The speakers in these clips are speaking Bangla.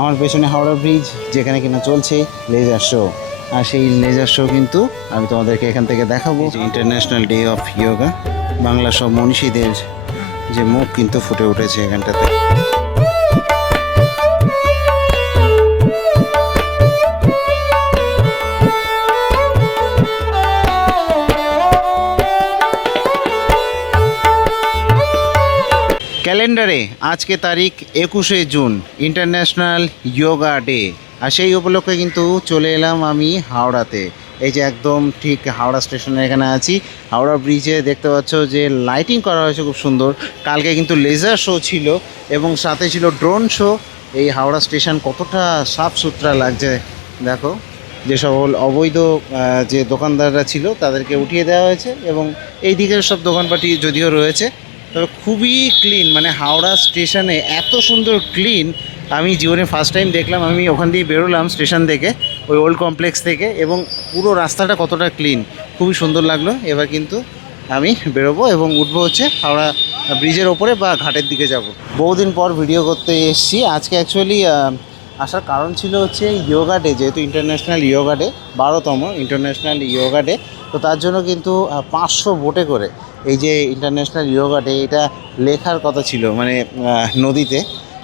আমার পেছনে হাওড়া ব্রিজ, যেখানে কিনা চলছে লেজার শো। আর সেই লেজার শো কিন্তু আমি তোমাদেরকে এখান থেকে দেখাবো। যে international day of yoga, Bangla সব মনীষীদের যে মুখ কিন্তু ফুটে উঠেছে এখানটাতে। ক্যালেন্ডারে আজকে তারিখ 21শে জুন, ইন্টারন্যাশনাল ইয়োগা ডে। আর সেই উপলক্ষে কিন্তু চলে এলাম আমি হাওড়াতে। এই যে একদম ঠিক হাওড়া স্টেশনের এখানে আছি। হাওড়া ব্রিজে দেখতে পাচ্ছ যে লাইটিং করা হয়েছে খুব সুন্দর। কালকে কিন্তু লেজার শো ছিল এবং সাথে ছিল ড্রোন শো। এই হাওড়া স্টেশন কতটা সাফ সুতরা লাগছে দেখো। যে সকল অবৈধ যে দোকানদাররা ছিল তাদেরকে উঠিয়ে দেওয়া হয়েছে এবং এই দিকের সব দোকানপাটি যদিও রয়েছে, তবে খুবই ক্লিন। মানে হাওড়া স্টেশনে এত সুন্দর ক্লিন আমি জীবনে ফার্স্ট টাইম দেখলাম। আমি ওখান দিয়ে বেরোলাম স্টেশন থেকে, ওই ওল্ড কমপ্লেক্স থেকে, এবং পুরো রাস্তাটা কতটা ক্লিন, খুবই সুন্দর লাগলো। এবার কিন্তু আমি বেরোবো এবং উঠবো হচ্ছে হাওড়া ব্রিজের ওপরে বা ঘাটের দিকে যাব। বহুদিন পর ভিডিও করতে এসেছি আজকে। অ্যাকচুয়ালি আসার কারণ ছিল হচ্ছে ইয়োগা ডে, যেহেতু ইন্টারন্যাশনাল ইয়োগা ডে, 12তম ইন্টারন্যাশনাল ইয়োগা ডে। তো তার জন্য কিন্তু 500 বোটে করে এই যে ইন্টারন্যাশনাল ইয়োগা ডে, এটা লেখার কথা ছিল মানে নদীতে,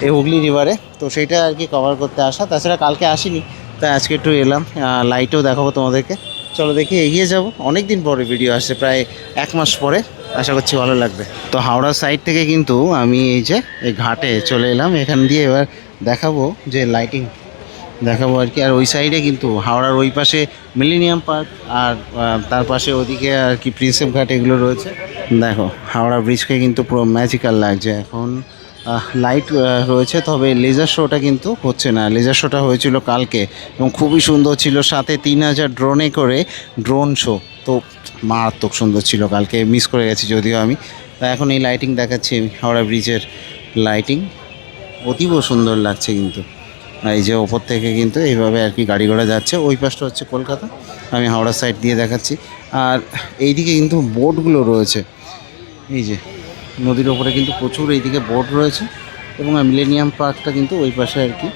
এই হুগলি রিভারে। তো সেইটা আর কি কভার করতে আসা। তাছাড়া কালকে আসিনি, তাই আজকে একটু এলাম। লাইটও দেখাবো তোমাদেরকে। চলো দেখি, এগিয়ে যাব। অনেক দিন পরে ভিডিও আসছে, প্রায় 1 মাস পরে। আশা করছি ভালো লাগবে। তো হাওড়া সাইড থেকে কিন্তু আমি এই যে এই ঘাটে চলে এলাম। এখান দিয়ে এবার দেখাবো যে লাইটিং দেখাবো আর কি। আর ওই সাইডে কিন্তু হাওড়ার ওই পাশে মিলেনিয়াম পার্ক, আর তার পাশে ওদিকে আর কি প্রিন্সেপ ঘাট, এগুলো রয়েছে। দেখো হাওড়া ব্রিজকে কিন্তু পুরো ম্যাজিক্যাল লাগছে এখন। লাইট রয়েছে, তবে লেজার শোটা কিন্তু হচ্ছে না। লেজার শোটা হয়েছিল কালকে এবং খুবই সুন্দর ছিল। সাথে 3000 ড্রোনে করে ড্রোন শো, তো মারাত্মক সুন্দর ছিল। কালকে মিস করে গেছি যদিও আমি। তা এখন এই লাইটিং দেখাচ্ছি আমি, হাওড়া ব্রিজের লাইটিং অতীব সুন্দর লাগছে কিন্তু। এই যে ওপর থেকে কিন্তু এইভাবে আর কি গাড়ি ঘোড়া যাচ্ছে। ওই পাশটা হচ্ছে কলকাতা, আমি হাওড়া সাইড দিয়ে দেখাচ্ছি। আর এইদিকে কিন্তু বোটগুলো রয়েছে, এই যে নদীর ওপরে কিন্তু প্রচুর এইদিকে বোট রয়েছে। এবং মিলেনিয়াম পার্কটা কিন্তু ওই পাশে আর কি,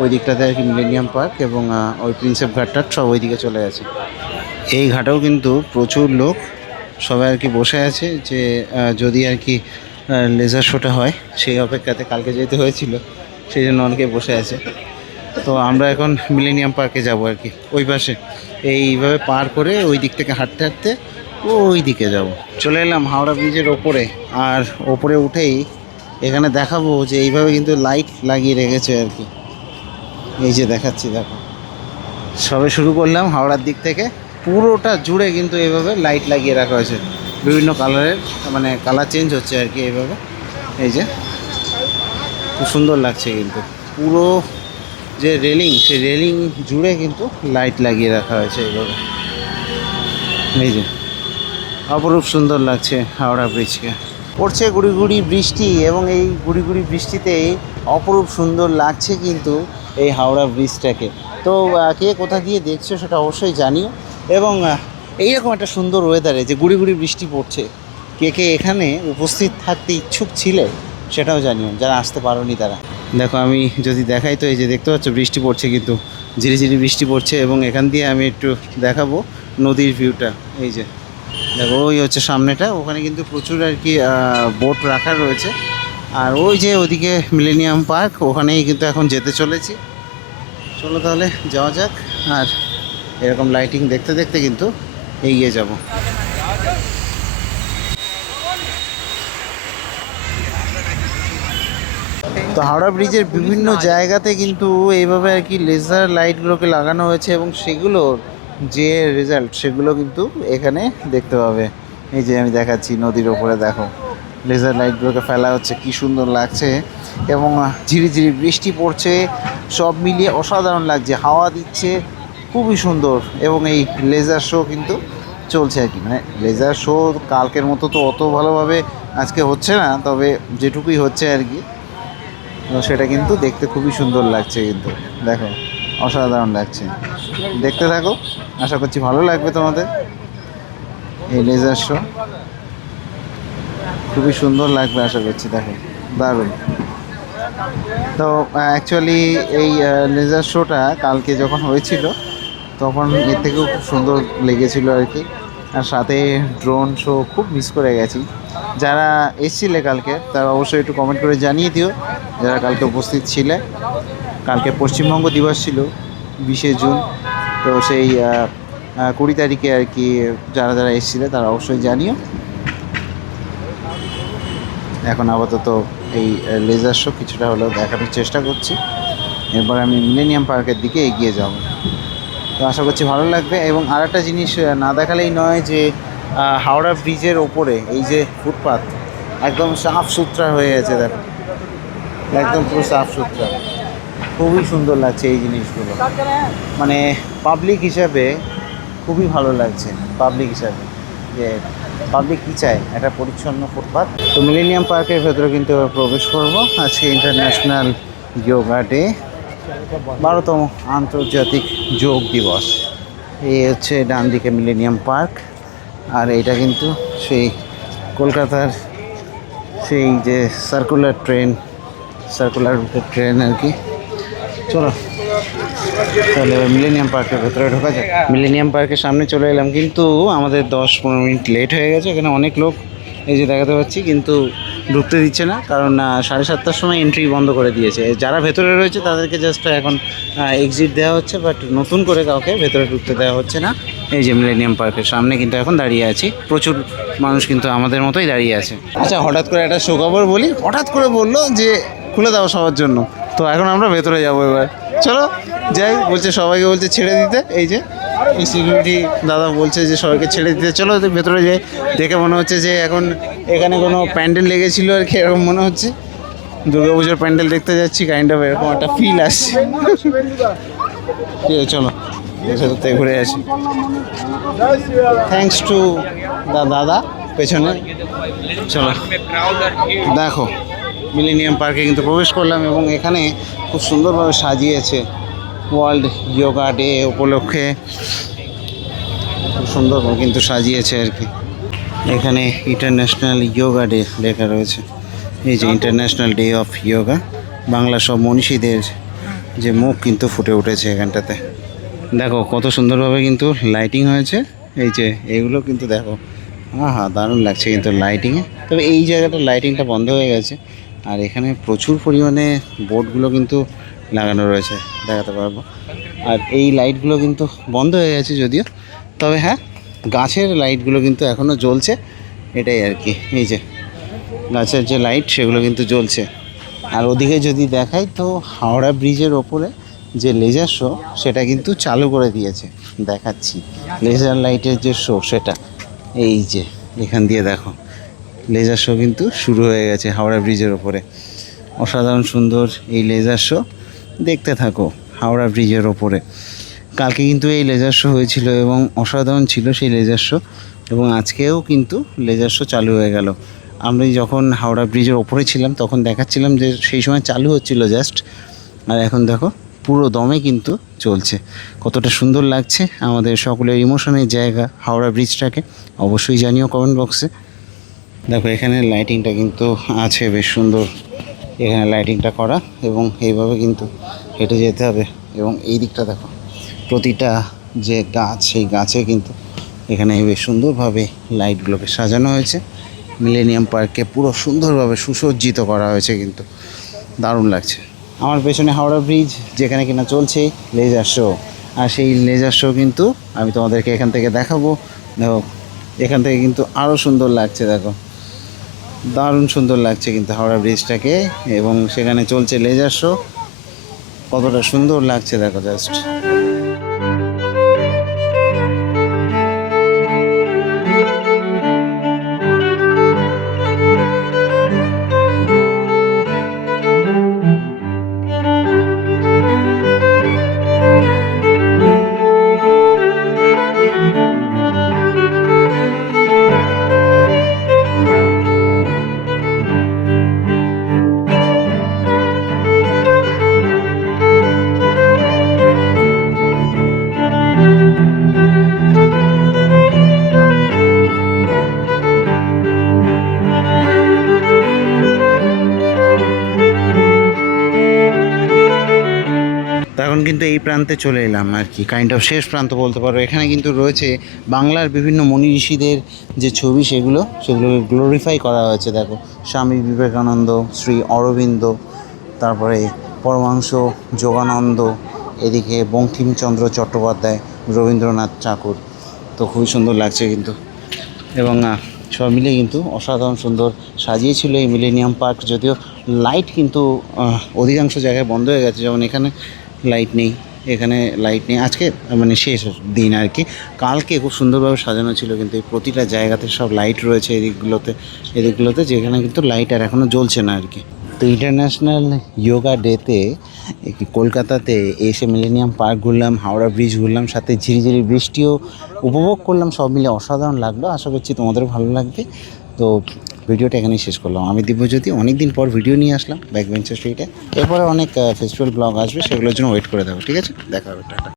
ওই দিকটাতে আর কি মিলেনিয়াম পার্ক, এবং ওই প্রিন্সেপ ঘাটটা সব ওই দিকে চলে গেছে। এই ঘাটেও কিন্তু প্রচুর লোক সবাই আর কি বসে আছে, যে যদি আর কি লেজার শোটা হয় সেই অপেক্ষাতে। কালকে যেতে হয়েছিল, সেই জন্য অনেকে বসে আছে। তো আমরা এখন মিলেনিয়াম পার্কে যাব আর কি, ওই পাশে এইভাবে পার করে ওই দিক থেকে হাঁটতে হাঁটতে ওই দিকে যাব। চলে এলাম হাওড়া ব্রিজের ওপরে। আর ওপরে উঠেই এখানে দেখাবো যে এইভাবে কিন্তু লাইট লাগিয়ে রেখেছে আর কি। এই যে দেখাচ্ছি, দেখো সবে শুরু করলাম হাওড়ার দিক থেকে, পুরোটা জুড়ে কিন্তু এইভাবে লাইট লাগিয়ে রাখা হয়েছে বিভিন্ন কালারের, মানে কালার চেঞ্জ হচ্ছে আর কি এইভাবে। এই যে খুব সুন্দর লাগছে কিন্তু পুরো যে রেলিং, সেই রেলিং জুড়ে কিন্তু লাইট লাগিয়ে রাখা হয়েছে এইভাবে। এই যে অপরূপ সুন্দর লাগছে হাওড়া ব্রিজকে। পড়ছে গুড়ি গুড়ি বৃষ্টি, এবং এই গুড়ি গুড়ি বৃষ্টিতেই অপরূপ সুন্দর লাগছে কিন্তু এই হাওড়া ব্রিজটাকে। তো কে কোথা দিয়ে দেখছো সেটা অবশ্যই জানিও। এবং এইরকম একটা সুন্দর ওয়েদারে যে গুড়ি গুড়ি বৃষ্টি পড়ছে, কে কে এখানে উপস্থিত থাকতে ইচ্ছুক ছিলে সেটাও জানিও, যারা আসতে পারোনি তারা। দেখো আমি যদি দেখাই, তো এই যে দেখতে পাচ্ছ বৃষ্টি পড়ছে, কিন্তু ঝিরিঝিরি বৃষ্টি পড়ছে। এবং এখান দিয়ে আমি একটু দেখাবো নদীর ভিউটা। এই যে দেখো ওই হচ্ছে সামনেটা, ওখানে কিন্তু প্রচুর আর কি বোট রাখা রয়েছে। আর ওই যে ওদিকে মিলেনিয়াম পার্ক, ওখানেই কিন্তু এখন যেতে চলেছি। চলো তাহলে যাওয়া যাক। আর এরকম লাইটিং দেখতে দেখতে কিন্তু এগিয়ে যাব। তো হাওড়া ব্রিজের বিভিন্ন জায়গাতে কিন্তু এইভাবে আর কি লেজার লাইটগুলোকে লাগানো হয়েছে, এবং সেগুলোর যে রেজাল্ট সেগুলো কিন্তু এখানে দেখতে পাবে। এই যে আমি দেখাচ্ছি নদীর ওপরে, দেখো লেজার লাইটগুলোকে ফেলা হচ্ছে, কি সুন্দর লাগছে। এবং ঝিরিঝিরি বৃষ্টি পড়ছে, সব মিলিয়ে অসাধারণ লাগছে। হাওয়া দিচ্ছে, খুবই সুন্দর। এবং এই লেজার শো কিন্তু চলছে আর কি। মানে লেজার শো কালকের মতো তো অত ভালোভাবে আজকে হচ্ছে না, তবে যেটুকুই হচ্ছে আর কি, সেটা কিন্তু দেখতে খুবই সুন্দর লাগছে কিন্তু। দেখো অসাধারণ লাগছে, দেখতে থাকো, আশা করছি ভালো লাগবে তোমাদের। এই লেজার শো খুবই সুন্দর লাগবে আশা করছি, দেখো দারুণ। তো অ্যাকচুয়ালি এই লেজার শোটা কালকে যখন হয়েছিল তখন এর থেকেও খুব সুন্দর লেগেছিল আর কি। আর সাথে ড্রোন শো খুব মিস করে গেছি। যারা এসছিলে কালকে তারা অবশ্যই একটু কমেন্ট করে জানিয়ে দিও, যারা কালকে উপস্থিত ছিলে। কালকে পশ্চিমবঙ্গ দিবস ছিল 20শে জুন। তো সেই 20 তারিখে আর কি যারা যারা এসেছিলে তারা অবশ্যই জানিও। এখন আপাতত এই লেজার শো কিছুটা হলেও দেখানোর চেষ্টা করছি। এরপর আমি মিলেনিয়াম পার্কের দিকে এগিয়ে যাব। তো আশা করছি ভালো লাগবে। এবং আর একটা জিনিস না দেখালেই নয় যে হাওড়া ব্রিজের ওপরে এই যে ফুটপাথ একদম সাফ সুতরা হয়ে গেছে, দেখো একদম পুরো সাফ সুতরা। খুবই সুন্দর লাগছে এই জিনিসগুলো, মানে পাবলিক হিসাবে খুবই ভালো লাগছে। পাবলিক হিসাবে যে পাবলিক কী চায়, একটা পরিচ্ছন্ন ফুটপাথ। তো মিলেনিয়াম পার্কের ভেতরে কিন্তু এবার প্রবেশ করব। আজকে ইন্টারন্যাশনাল যোগা ডে, 12তম আন্তর্জাতিক যোগ দিবস। এই হচ্ছে ডান দিকে মিলেনিয়াম পার্ক, আর এটা কিন্তু সেই কলকাতার সেই যে সার্কুলার রুটের ট্রেন আর কি। চলো তাহলে মিলেনিয়াম পার্কের ভেতরে ঢোকা যায়। মিলেনিয়াম পার্কের সামনে চলে এলাম, কিন্তু আমাদের 10-15 মিনিট লেট হয়ে গেছে। এখানে অনেক লোক এই যে দেখাতে পাচ্ছি, কিন্তু ঢুকতে দিচ্ছে না, কারণ 7:30টার সময় এন্ট্রি বন্ধ করে দিয়েছে। যারা ভেতরে রয়েছে তাদেরকে জাস্ট এখন এক্সিট দেওয়া হচ্ছে, বাট নতুন করে কাউকে ভেতরে ঢুকতে দেওয়া হচ্ছে না। এই যে মিলেনিয়াম পার্কের সামনে কিন্তু এখন দাঁড়িয়ে আছি, প্রচুর মানুষ কিন্তু আমাদের মতোই দাঁড়িয়ে আছে। আচ্ছা, হঠাৎ করে একটা সুখবর বলি, হঠাৎ করে বললো যে খুলে দাও সবার জন্য। তো এখন আমরা ভেতরে যাবো এবার, চলো যাই। বলছে সবাইকে, বলছে ছেড়ে দিতে। এই যে এই সিকিউরিটি দাদা বলছে যে সবাইকে ছেড়ে দিতে, চলো ভেতরে যাই। দেখে মনে হচ্ছে যে এখন এখানে কোনো প্যান্ডেল লেগেছিলো আর কি, এরকম মনে হচ্ছে। দুর্গাপুজোর প্যান্ডেল দেখতে যাচ্ছি, কাইন্ড অফ এরকম একটা ফিল আসছে। ঠিক আছে, চলো ভেতর থেকে ঘুরে আসি। থ্যাংকস টু দাদা পেছনে। চলো, দেখো মিলেনিয়াম পার্কে কিন্তু প্রবেশ করলাম, এবং এখানে খুব সুন্দরভাবে সাজিয়েছে ওয়ার্ল্ড যোগা ডে উপলক্ষে। খুব সুন্দর কিন্তু সাজিয়েছে আর কি। এখানে ইন্টারন্যাশনাল যোগা ডে লেখা রয়েছে। এই যে international day of yoga, Bangla সব মনীষীদের যে মুখ কিন্তু ফুটে উঠেছে এখানটাতে। দেখো কত সুন্দরভাবে কিন্তু লাইটিং হয়েছে। এই যে এগুলো কিন্তু দেখো, হ্যাঁ দারুণ লাগছে কিন্তু লাইটিংয়ে। তবে এই জায়গাটা লাইটিংটা বন্ধ হয়ে গেছে, আর এখানে প্রচুর পরিমাণে বোর্ডগুলো কিন্তু লাগানো রয়েছে, দেখাতে পারবো। আর এই লাইটগুলো কিন্তু বন্ধ হয়ে গেছে যদিও, তবে হ্যাঁ গাছের লাইটগুলো কিন্তু এখনও জ্বলছে, এটাই আর কি। এই যে গাছের যে লাইট সেগুলো কিন্তু জ্বলছে। আর ওদিকে যদি দেখাই তো হাওড়া ব্রিজের ওপরে যে লেজার শো সেটা কিন্তু চালু করে দিয়েছে, দেখাচ্ছি লেজার লাইটের যে শো সেটা। এই যে এখান দিয়ে দেখো লেজার শো কিন্তু শুরু হয়ে গেছে হাওড়া ব্রিজের ওপরে। অসাধারণ সুন্দর এই লেজার শো, দেখতে থাকো হাওড়া ব্রিজের ওপরে। কালকে কিন্তু এই লেজার শো হয়েছিল এবং অসাধারণ ছিল সেই লেজার শো, এবং আজকেও কিন্তু লেজার শো চালু হয়ে গেল। আমি যখন হাওড়া ব্রিজের ওপরে ছিলাম তখন দেখাচ্ছিলাম যে সেই সময় চালু হচ্ছিল জাস্ট, আর এখন দেখো পুরো দমে কিন্তু চলছে। কতটা সুন্দর লাগছে আমাদের সকলের ইমোশনের জায়গা হাওড়া ব্রিজটাকে, অবশ্যই জানিও কমেন্ট বক্সে। দেখো এখানে লাইটিংটা কিন্তু আছে বেশ সুন্দর, এখানে লাইটিংটা করা, এবং এইভাবে কিন্তু হেঁটে যেতে হবে। এবং এই দিকটা দেখো প্রতিটা যে গাছ, সেই গাছে কিন্তু এখানে বেশ সুন্দরভাবে লাইটগুলোকে সাজানো হয়েছে। মিলেনিয়াম পার্ককে পুরো সুন্দরভাবে সুসজ্জিত করা হয়েছে, কিন্তু দারুণ লাগছে। আমার পেছনে হাওড়া ব্রিজ, যেখানে কিনা চলছে লেজার শো, আর সেই লেজার শো কিন্তু আমি তোমাদেরকে এখান থেকে দেখাবো। দেখো এখান থেকে কিন্তু আরও সুন্দর লাগছে, দেখো দারুণ সুন্দর লাগছে কিন্তু হাওড়া ব্রিজটাকে, এবং সেখানে চলছে লেজার শো। কতটা সুন্দর লাগছে দেখো জাস্ট। তো এখন কিন্তু এই প্রান্তে চলে এলাম আর কি, কাইন্ড অফ শেষ প্রান্ত বলতে পারো। এখানে কিন্তু রয়েছে বাংলার বিভিন্ন মুনি ঋষিদের যে ছবি, সেগুলোকে গ্লোরিফাই করা হয়েছে। দেখো, স্বামী বিবেকানন্দ, শ্রী অরবিন্দ, তারপরে পরমাংশ যোগানন্দ, এদিকে বঙ্কিমচন্দ্র চট্টোপাধ্যায়, রবীন্দ্রনাথ ঠাকুর। তো খুবই সুন্দর লাগছে কিন্তু, এবং সব মিলিয়ে কিন্তু অসাধারণ সুন্দর সাজিয়েছিল এই মিলেনিয়াম পার্ক। যদিও লাইট কিন্তু অধিকাংশ জায়গায় বন্ধ হয়ে গেছে, যেমন এখানে লাইট নেই আজকে, মানে শেষ দিন আর কি। কালকে খুব সুন্দরভাবে সাজানো ছিল, কিন্তু এই প্রতিটা জায়গাতে সব লাইট রয়েছে এদিকগুলোতে যেখানে কিন্তু লাইট আর এখনও জ্বলছে না আর কি। তো ইন্টারন্যাশনাল যোগা ডেতে কলকাতাতে এসে মিলেনিয়াম পার্ক ঘুরলাম, হাওড়া ব্রিজ ঘুরলাম, সাথে ঝিরিঝিরি বৃষ্টিও উপভোগ করলাম। সব মিলে অসাধারণ লাগলো। আশা করছি তোমাদেরও ভালো লাগবে। তো ভিডিওটা এখানেই শেষ করলাম। আমি দিব্যজ্যোতি, অনেক দিন পর ভিডিও নিয়ে আসলাম ব্যাক বেঞ্চার স্ট্রিটে। এরপরে অনেক ফেস্টিভ্যাল ব্লগ আসবে, সেগুলোর জন্য ওয়েট করে দেবো। ঠিক আছে, দেখা হবে, টাটা।